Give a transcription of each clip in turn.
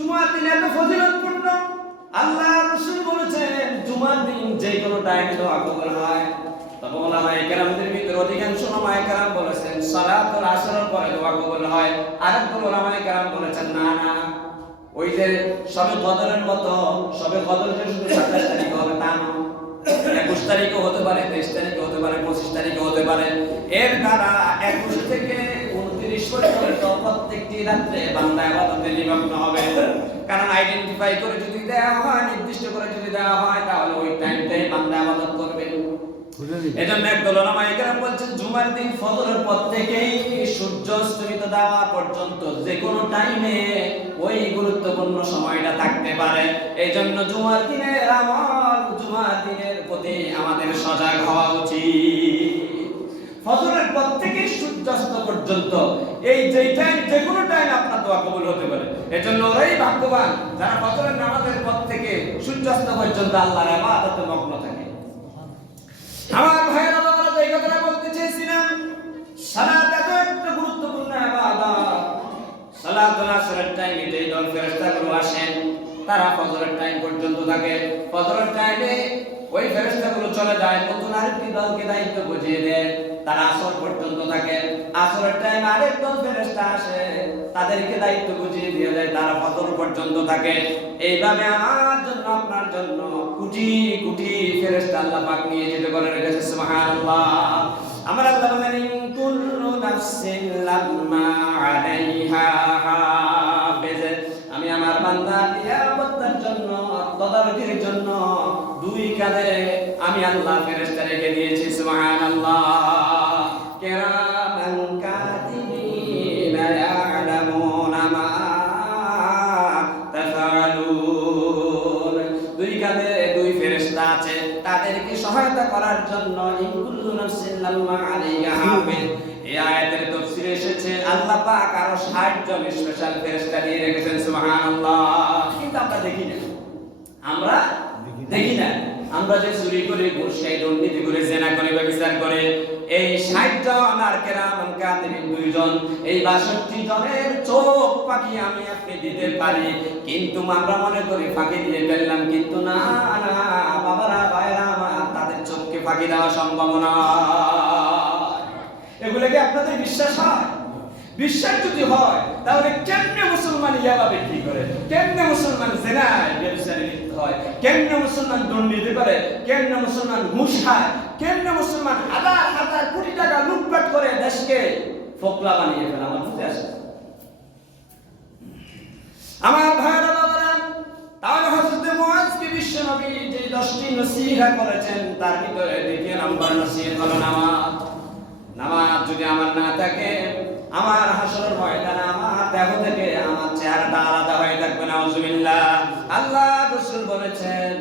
জুমার দিন এত ফজিলতপূর্ণ। আল্লাহ রাসূল বলেছেন জুমার দিন যে কোনো টাইমে দোয়া কবুল হয়। তবে ওলামায়ে কেরামদের ভিতরে অধিকাংশ ওলামায়ে কেরাম বলেছেন সালাতুল আসরের পরে দোয়া কবুল হয়। আরেকজন ওলামায়ে কেরাম বলেছেন না না, ওই যে শবে কদরের মতো, শবে কদর যে শুধু 27 তারিখে হবে তা না, 21 তারিখও হতে পারে, 23 তারিখও হতে পারে, 25 তারিখও হতে পারে। এর দ্বারা 21 থেকে 29 পর্যন্ত প্রত্যেকটি রাত্রে বান্দা ইবাদতে নিমগ্ন হবে। কারণ আইডেন্টিফাই করে যদি দেওয়া হয়, নির্দিষ্ট করে যদি দেওয়া হয়, তাহলে ওই টাইমটাই বান্দা ইবাদত করবে। এজন্য একদল ওলামায়ে কেরাম বলছেন জুমার দিন ফজরের পর থেকেই সূর্য অস্তমিত দেওয়া পর্যন্ত যে কোনো টাইমে ওই গুরুত্বপূর্ণ সময়টা থাকতে পারে। এইজন্য জুমার দিনের আমল, জুমার দিনের প্রতি আমাদের সজাগ হওয়া উচিত। ফজরের পর থেকে সূর্যাস্ত পর্যন্ত এই যে টাইম, যে কোনো টাইম আপনার দোয়া কবুল হতে পারে। এজন্য ওরাই ভাগ্যবান যারা ফজরের নামাজের পর থেকে সূর্যাস্ত পর্যন্ত আল্লাহর ইবাদতে মগ্ন থাকে। আমার ভাইয়েরা, আমরা এই কথাটা বলতে চেয়েছিলাম, সালাত এত একটা গুরুত্বপূর্ণ ইবাদত। সালাতুল আসরের টাইমে যে দল ফেরেশতাগুলো আসেন তারা ফজরের টাইম পর্যন্ত থাকে। ফজরের টাইমে ওই ফেরেশতাগুলো চলে যায়, নতুন আরেকটি দলকে দায়িত্ব বুঝিয়ে দেয়, তারা আসর পর্যন্ত থাকে। আসরের টাইমে আরেক দল ফেরেশতা আসে, তাদেরকে দায়িত্ব বুঝিয়ে দিয়ে যায়, তারা ফজর পর্যন্ত থাকে। এইভাবে আমার জন্য আপনার জন্য কোটি কোটি ফেরেশতা আল্লাহ পাক নিয়ে যেতে করে রেখেছে। সুবহানাল্লাহ। আমার আল্লাহ বলেন ইন কুল্লু নাফসিন লাম্মা আলাইহা হাফিজ। আমি আমার বান্দা নিরাপত্তার জন্য, তদারকির জন্য দুই কাঁধে আমি আল্লাহ ফেরেশতা রেখে দিয়েছি। সুবহানাল্লাহ। কিরামান কাতিবিনা ইয়ালামুনা মা তাফআলুন। দুই কাঁধে দুই ফেরেশতা আছে, তাদেরকে সহায়তা করার জন্য ইন কুল্লু নাফসিন লাম্মা আলাইহা হাফিজ। এই আয়াতের তাফসীরে এসেছে আল্লাহ পাক আরো 60 জন স্পেশাল ফেরেশতা দিয়ে রেখেছেন। সুবহানাল্লাহ। কিন্তু আমরা দেখি না, আমরা দেখি না। আমরা যে চুরি করে, ঘুষ খাই, দুর্নীতি করে, জেনা করে, ব্যভিচার করে, এই 60 জন আর কিরামান কাতিবিন 2 জন, এই 62 জনের চোখ পাখি আমি আপনি দিতে পারি। কিন্তু আমরা মনে করি ফাঁকি দিয়ে ফেললাম, কিন্তু না না বাবারা, ভাইরা আমার, তাদের চোখকে ফাঁকি দেওয়া সম্ভব না। এগুলো কি আপনাদের বিশ্বাস হয়? বিশ্বাস যদি হয় তাহলে কেমনে মুসলমান ইয়াবা বিক্রি করে, কেমনে মুসলমান জেনায় ব্যবসায় লিপ্ত হয়, কেমনে মুসলমান দুর্নীতি করে, কেমনে মুসলমান ঘুষ খায়, কেমনে মুসলমান হাজার হাজার কোটি টাকা লুটপাট করে দেশকে ফোকলা বানিয়ে ফেলে, আমার বুঝতে আসে। আমার ভাইরা বাবারা, তাহলে হযরত মুআজকে বিশ্বনবী যে 10টি নসিহত করেছেন তার ভিতরে দ্বিতীয় নাম্বার নসিহত হলো নামাজ। নামাজ যদি আমার না থাকে, আমার হাসরের ময়দানে আমার দেহ থেকে আমার চেহারাটা আলাদা হয়ে থাকবে। নাউজুবিল্লাহ। আল্লাহ রাসূল বলেছেন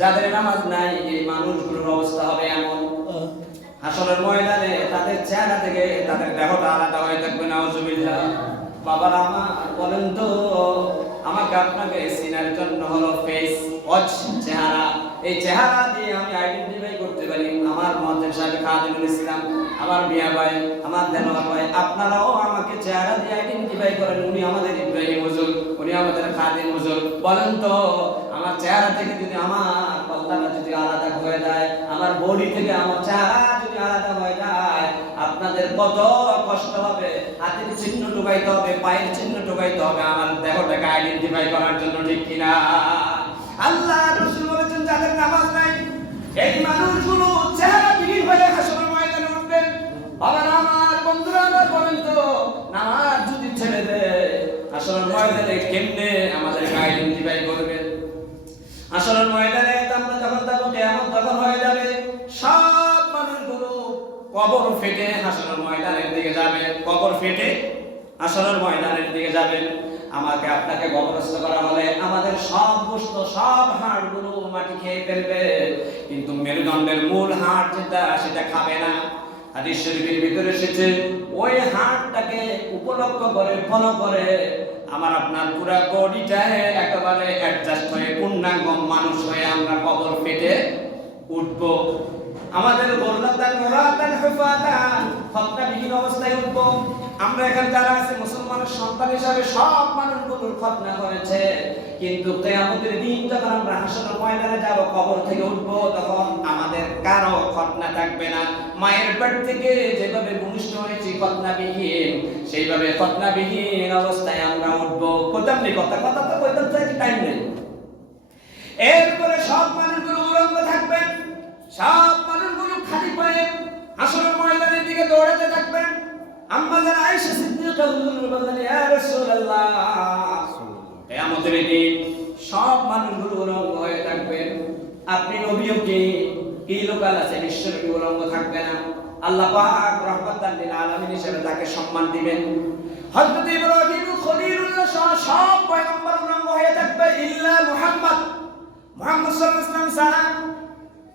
যাদের নামাজ নাই এই মানুষগুলোর অবস্থা হবে এমন, হাসরের ময়দানে তাদের চেহারা থেকে তাদের দেহটা আলাদা হয়ে থাকবে। নাউজুবিল্লাহ। বাবারা আমার বলেন তো, আমাকে আপনাকে চিনার জন্য হলো ফেস ওয়াচ, চেহারা। এই চেহারা দিয়ে আমি আইডেন্টিফাই করতে পারি। আমার মুয়াজ্জিন সাহেব খাদিমুল ইসলাম, আমার মিয়া ভাই, আমার দেলোয়ার ভাই, আপনারাও আমাকে চেহারা দিয়ে আইডেন্টিফাই করেন। উনি আমাদের ইব্রাহিম হুজুর, উনি আমাদের খাদিম হুজুর। বলেন তো, আমার চেহারা থেকে যদি আমার কল্লাটা যদি আলাদা হয়ে যায়, আমার বডি থেকে আমার চেহারা যদি আলাদা হয়ে যায়, আপনাদের কত কষ্ট হবে। হাতের চিহ্ন ঢুকাইতে হবে, পায়ের চিহ্ন ঢুকাইতে হবে আমার দেহটাকে আইডেন্টিফাই করার জন্য, ঠিক কিনা? আল্লাহ রাসূল বলেছেন যাদের নামাজ নাই এই মানুষগুলো চেহারা বিহীন হয়ে হাসরের ময়দানে উঠবেন। বাবারা আমার, বন্ধুরা আমার, বলেন তো নামাজ যদি ছেড়ে দেয় হাসরের ময়দানে কেমনে আমাদের আইডেন্টিফাই করবেন? হাসরের ময়দানে আমরা যখন যাব, কিয়ামত যখন হয়ে যাবে, সব মানুষগুলো কবর ফেটে হাসরের ময়দানের দিকে যাবে। কবর ফেটে হাসরের ময়দানের দিকে যাবেন। আমাকে আপনাকে কবরস্থ করা হলে আমাদের সব গোশত, সব হাড়গুলো মাটি খেয়ে ফেলবে, কিন্তু মেরুদণ্ডের মূল হাড় যেটা সেটা খাবে না। হাদিস শরীফের ভিতরে এসেছে ওই হাড়টাকে উপলক্ষ করে, ফলো করে আমার আপনার পুরো বডিটা একেবারে অ্যাডজাস্ট হয়ে পূর্ণাঙ্গ মানুষ হয়ে আমরা কবর ফেটে উঠব। আমাদের গোরলাতান মুরাতান হুফাতান, খতনাবিহীন অবস্থায় উঠব। আমরা এখানে যারা আছে মুসলমানের সন্তান হিসাবে সব মানুষগুলোর খতনা করেছে, কিন্তু কিয়ামতের দিন যখন আমরা হাসরের ময়দানে যাব, কবর থেকে উঠবো, তখন আমাদের কারো খতনা থাকবে না। মায়ের পেট থেকে যেভাবে ভূমিষ্ঠ হয়েছি খতনাবিহীন, সেইভাবে খতনাবিহীন অবস্থায় আমরা উঠবো। কোথাও নেই কথা তো কোথাও টাইম নেই। এরপরে সব মানুষগুলো উলঙ্গ থাকবে, সব মানুষগুলো খালি পায়ে হাসরের ময়দানের দিকে দৌড়াতে থাকবে। আম্মা জান আয়েশা সিদ্দিকা হুজুর বললেন, ইয়া রাসূলুল্লাহ, কিয়ামতের দিন সব মানুষগুলো উলঙ্গ হয়ে থাকবে, আপনি নবীও কি লোকাল আছে বিশ্বনবী উলঙ্গ থাকবে না? আল্লাহ পাক রহমাতাল লিল আলামিন হিসেবে তাকে সম্মান দিবেন। হযরত ইব্রাহিম খলিলুল্লাহ সব পয়গম্বর উলঙ্গ হয়ে থাকবে ইল্লা মুহাম্মদ সাল্লাল্লাহু আলাইহি ওয়াসাল্লাম ছাড়া।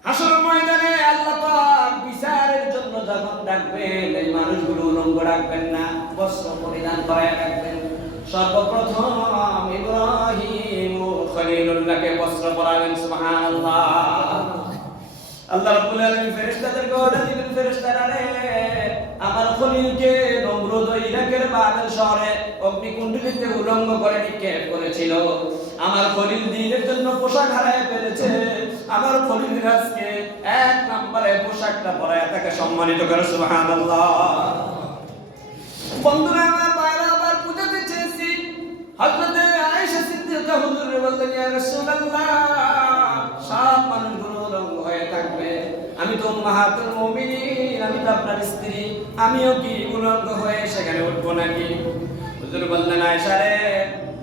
হাসরের ময়দানে আল্লাহ পাক বিচারের জন্য যখন ডাকবেন, এই মানুষগুলো উলঙ্গ রাখবেন না, বস্ত্র পরিধান করায় রাখবেন। সর্বপ্রথম ইব্রাহিম খলিলুল্লাহকে বস্ত্র পরাবেন। সুবহানাল্লাহ। আল্লাহ রাব্বুল আলামিন ফেরেশতাদেরকে অর্ডার দিবেন, ফেরেশতারা রে, আমার খলিলকে নমরুদ ইরাকের বাবেল শহরে অগ্নিকুণ্ডলিতে উলঙ্গ করে নিক্ষেপ করেছিল। আমার খলিল দ্বীনের জন্য পোশাক হারায় ফেলেছে। আমার খলিল আজকে এক নম্বরে পোশাকটা পরায় তাকে সম্মানিত করে। সুবহানাল্লাহ। বন্ধুরা আমার, বাইরে আবার বুঝাতে চেয়েছি, হযরত আয়েশা সিদ্দিকা হুজুর বললেন, ইয়া রাসূলুল্লাহ, সব মানুষগুলো উলঙ্গ হয়ে থাকবে, আমি তো উম্মাহাতুল মুমিনিন, আমি তো আপনার স্ত্রী, আমিও কি উলঙ্গ হয়ে সেখানে উঠবো নাকি? হুজুর বললেন, আয়েশা রে,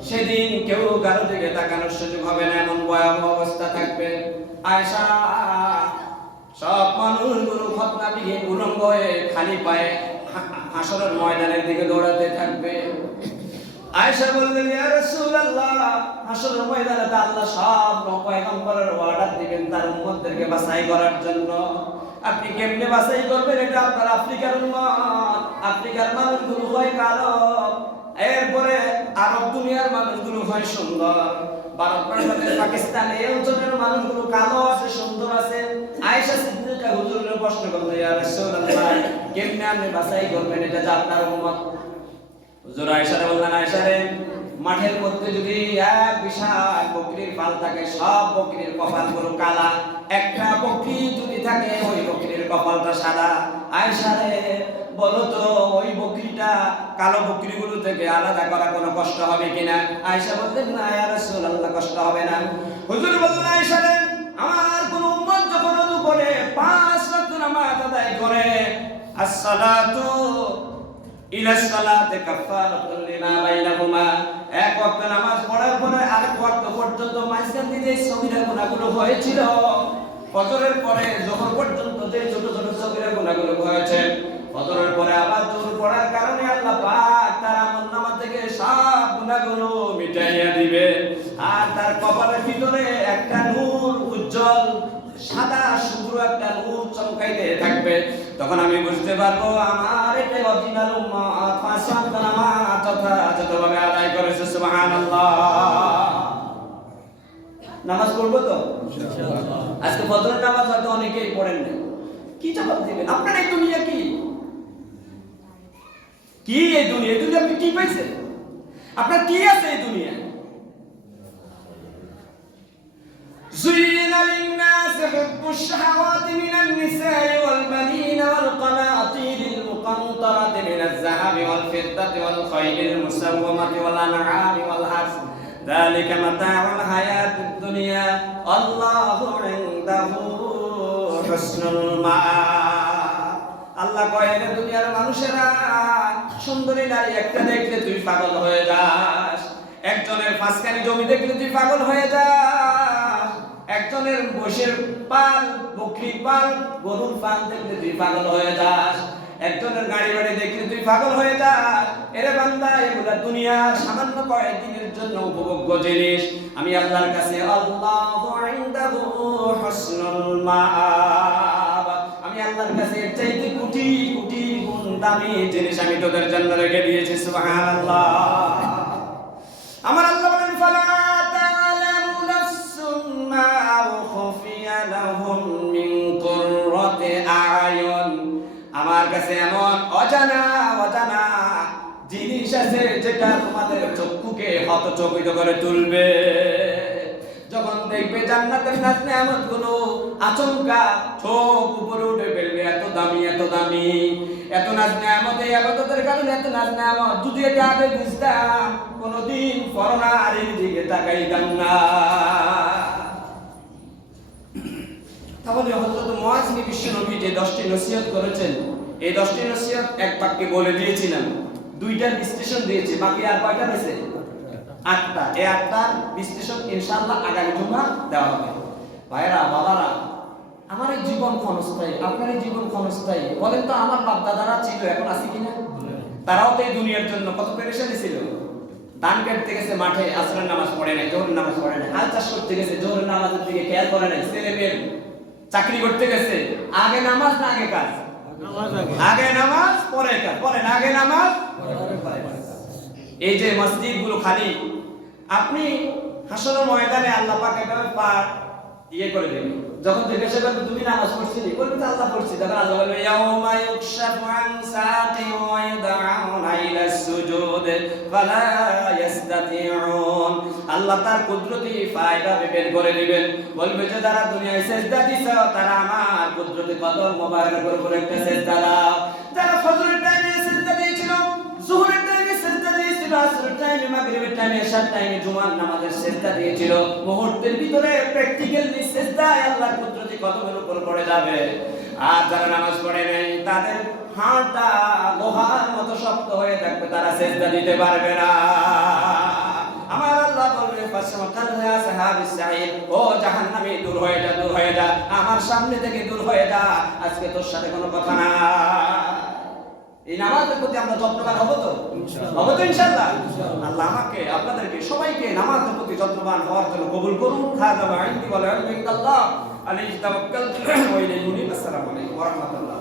সেদিন কেউ কারো দিকে তাকানোর সুযোগ হবে না, এমন ভয়াবহ অবস্থা থাকবে। আয়েশা, সব মানুষগুলো খতনাবিহীন উলঙ্গ হয়ে খালি পায়ে হাসরের ময়দানের দিকে দৌড়াতে থাকবে। আয়েশা বললেন, ইয়া রাসূলুল্লাহ, হাসরের ময়দানে আল্লাহ সব পয়গম্বরের অর্ডার দিবেন তার উম্মতদেরকে বাছাই করার জন্য। আপনি কেমনে বাছাই করবেন? এটা আপনার আফ্রিকার উম্মত, আফ্রিকার মানুষগুলো হয় কালো, এরপরে আরব দুনিয়ার মানুষগুলো হয় সুন্দর, ভারতবর্ষের পাকিস্তান এই অঞ্চলের মানুষগুলো কালো আছে, সুন্দর আছে। আয়েশা সিদ্দিকা হুজুরের প্রশ্ন করলেন, ইয়া রাসূলুল্লাহ, কেমনে আপনি বাছাই করবেন এটা যে আপনার উম্মত? হুজুর আয়েশা বললেন, আয়েশা রে, মাঠের মধ্যে যদি এক বিশাল বকরির পাল থাকে, সব বকরির কপালগুলো কালা, একটা বকরি যদি থাকে ওই বকরির কপালটা সাদা। আয়েশা রে, বলো তো ওই বকরিটা কালো বকরিগুলো থেকে আলাদা করা কোনো কষ্ট হবে কিনা? আয়েশা বললেন, না ইয়া রাসূলুল্লাহ, কষ্ট হবে না। হুজুর বললেন, আয়েশা রে, আমার কোন উম্মত যখন ওযু করে 5 ওয়াক্ত নামাজ আদায় করে, as-salatu ইলা সালাতে কাফারাতুল লিমা বাইনাহুমা, এক ওয়াক্ত নামাজ পড়ার পরে আরেক ওয়াক্ত পর্যন্ত মাঝখান দিয়ে সগীরা গুনাহগুলো হয়েছিল, ফজরের পরে যোহর পর্যন্ত যে ছোট ছোট সগীরা গুনাহগুলো হয়েছে, ফজরের পরে আবার যোহর পড়ার কারণে আল্লাহ পাক তার আমলনামা থেকে সব গুনাহগুলো মিটাইয়া দিবে। আর তার কপালের ভিতরে একটা নূর, উজ্জ্বল সাদা শুভ্র একটা নূর চমকাইতে থাকবে। তখন আমি বুঝতে পারবো আমার এটা অরিজিনাল উম্মত, 5 ওয়াক্ত নামাজ যথাযথভাবে আদায় করেছে। সুবহানাল্লাহ। নামাজ পড়বো তো ইনশাআল্লাহ। আজকে ফজরের নামাজ হয়তো অনেকেই পড়েন না, কি জবাব দিবেন? আপনার এই দুনিয়া কি এই দুনিয়া? এই দুনিয়া আপনি কি পাইছেন? আপনার কি আছে এই দুনিয়া? زين للناس حب الشهوات من النساء والبنين والقناطير المقنطرة من الذهب والفضة والخيل المسومة والأنعام والحرث ذلك متاع الحياة الدنيا والله عنده حسن المآب। আল্লাহ কয়, এই দুনিয়ার মানুষেরা সুন্দরী নারী একটা দেখলে তুই পাগল হয়ে যাস, একজনের 5খানি জমি দেখলে তুই পাগল হয়ে যাস, একজনের বসের পাল, বকরির পাল, গরুর পাল দেখলে তুই পাগল হয়ে যাস, একজনের গাড়ি বাড়ি দেখলে তুই পাগল হয়ে যাস। এরে বান্দা, এগুলা দুনিয়ার সামান্য কয়েকদিনের জন্য উপভোগ্য জিনিস। আমি আল্লাহর কাছে আল্লাহু ইনদাহু হুসনুল মাআব, আমি আল্লাহর কাছে এর চাইতে কোটি কোটি গুণ দামি জিনিস আমি তোদের জন্য রেখে দিয়েছি। সুবহানাল্লাহ। আমার আল্লাহ বলেন, ফালা তা'লামু নাফসুম মা উখফিয়া লাহুম মিন কুররাতি আ'য়ুন, আমার কাছে এমন অজানা যেটা তোমাদের চক্ষুকে হতচকিত করে তুলবে। যখন দেখবে জান্নাতের নাজ নেয়ামত গুলো আচমকা চোখ উপরে উঠে ফেলবে, এত দামি এত দামি, এত নাজ নেয়ামত, এই আবাদতের কারণে এত নাজ নেয়ামত। যদি এটা আগে বুঝতাম কোনদিন ফরনারির দিকে তাকাইতাম না। তাহলে হযরত মুআজ বিন বিশ্বনবী যে 10টি নসিহত করেছেন, এই 10টি নসিহত এক বাক্যে বলে দিয়েছিলাম, দুইটার বিশ্লেষণ দিয়েছি, বাকি আর কয়টা রয়েছে? 8টা। এই 8টার বিশ্লেষণ ইনশাআল্লাহ আগামী জুমা দেওয়া হবে। ভাইরা বাবারা, আমার এই জীবন ক্ষণস্থায়ী, আপনার এই জীবন ক্ষণস্থায়ী। বলেন তো, আমার বাপ দাদারা ছিল, এখন আছে কিনা? তারাও তো এই দুনিয়ার জন্য কত পেরেশানি ছিল। ধান কাটতে গেছে মাঠে, আসরের নামাজ পড়ে নাই, জোহরের নামাজ পড়ে নাই। হাল চাষ করতে গেছে, জোহরের নামাজের দিকে খেয়াল করে নাই। ছেলে মেয়ের চাকরি করতে গেছে, আগে নামাজ না আগে কাজ? আগে নামাজ পরে কাজ। বলেন, আগে নামাজ পরে কাজ। এই যে মসজিদগুলো খালি, আপনি হাসরের ময়দানে আল্লাহ পাক এভাবে পার করে দেবেন। যখন জিজ্ঞাসা করবে তুমি নামাজ পড়ছিলি, বলবে যে আল্লাহ পড়ছি। তখন আল্লাহ বলবে ইয়াউমা ইউকশাফু আন সাকিন ওয়া ইউদআউনা ইলা সুজুদ ফালা ইস্তাতিউন। আল্লাহ তার কুদরতি ফায়দা বের করে দিবেন, বলবে যে যারা দুনিয়ায় সিজদা দিছো তারা আমার কুদরতি কদম মোবারকের উপর একটা সিজদা দাও। যারা ফজরের টাইমে সিজদা দিয়েছিল, যোহরের টাইমে সিজদা দিয়েছিল, আসরের টাইমে, মাগরিবের টাইমে, ইশার টাইমে, জুমার নামাজের সিজদা দিয়েছিল, মুহূর্তের ভিতরে প্র্যাকটিক্যালি সিজদায় আল্লাহর কুদরতি কদমের উপর পড়ে যাবে। আর যারা নামাজ পড়ে নাই, তাদের হাড়টা লোহার মতো শক্ত হয়ে থাকবে, তারা সিজদা দিতে পারবে না। আমার আল্লাহ বলবে ফাসমাকাল ইয়া সাহাবিস সাঈদ, ও জাহান্নামী দূর হয়ে যা, দূর হয়ে যা, আমার সামনে থেকে দূর হয়ে যা, আজকে তোর সাথে কোনো কথা না। এই নামাজের প্রতি আমরা যত্নবান হব তো? হব তো ইনশাআল্লাহ। আল্লাহ আমাকে আপনাদেরকে সবাইকে নামাজের প্রতি যত্নবান হওয়ার জন্য কবুল করুন। হাযা মা ইনদি ওয়া লা ইলাহা ইল্লাল্লাহ আলাইহি তাওয়াক্কালতু ওয়া ইলাইহি উনীব। আসসালামু আলাইকুম ওয়া রাহমাতুল্লাহ।